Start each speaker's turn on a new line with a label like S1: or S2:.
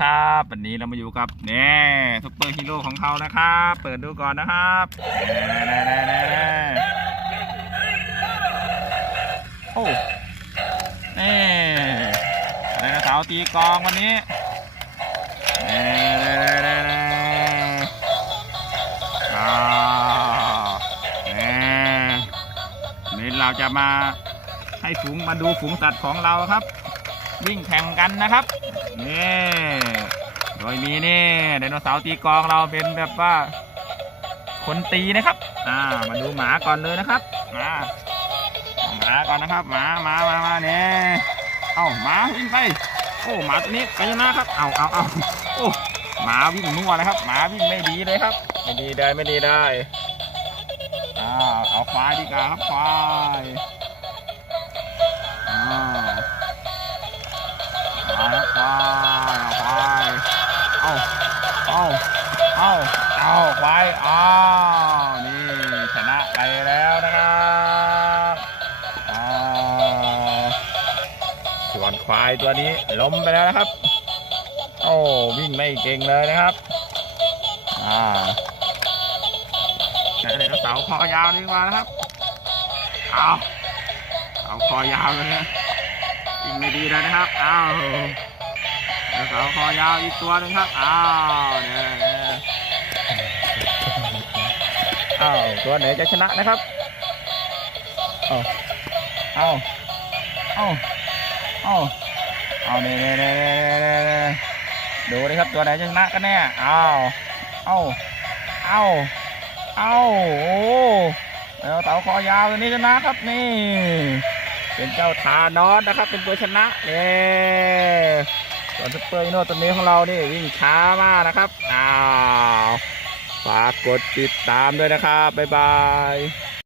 S1: ครับวันนี้เรามาอยู่กับเนี่ยซุปเปอร์ฮีโร่ของเขานะครับ เปิดดูก่อนนะครับแน่ๆๆๆโอ้นี่ไดโนเสาร์ตีกองวันนี้เน่ๆๆๆอ่าเนี่ยนี่เราจะมาให้ฝูงมาดูฝูงสัตว์ของเราครับ วิ่งแข่งกันนะครับนี่โดยมีนี่ไดโนเสาร์ตีกองเราเป็นแบบว่า คนตีนะครับ อ่ามาดูหมาก่อนเลยนะครับมาหมาก่อนนะครับหมาหมามามาเนี่ยเอ้าหมาวิ่งไปโอ้หมาตัวนี้ไปนะครับเอาเอาเอาโอ้หมาวิ่งนัวนะครับ หมาวิ่งไม่ดีเลยครับ
S2: ไม่ดีได้ไม่ดีได้
S1: อ้าวเอาควายดีกว่าครับควาย เอาละควายเอาควาเอาเอาเอาเอาควายอ้าวนี่ชนะไปแล้วนะครับอ้าวส่วนควายตัวนี้ล้มไปแล้วนะครับ โอ้วิ่งไม่เก่งเลยนะครับอ่าเดี๋ยวเสาคอยาวดีกว่านะครับเอาเอาคอยาวเลยนะยิงไม่ดีเลยนะครับ เอ้า แล้วเสาคอยาวอีกตัวหนึ่งครับ อ้าวเนี่ยอ้าวตัวไหนจะชนะนะครับเอาเอาเอาเอาเอาเนี่ยเนี่ยเนี่ยเนี่ยดูดิครับตัวไหนจะชนะกันแน่อ้าวเอาเอาเอาโอ้แล้วเต่าคอยาวตัวนี้ชนะครับนี่ เป็นเจ้าทานอสนะครับ เป็นตัวชนะเนี่ย ส่วนซุปเปอร์ฮีโน่ตัวนี้ของเรานี่วิ่งช้ามากนะครับอ้าวฝากกดติดตามด้วยนะครับบ๊ายบาย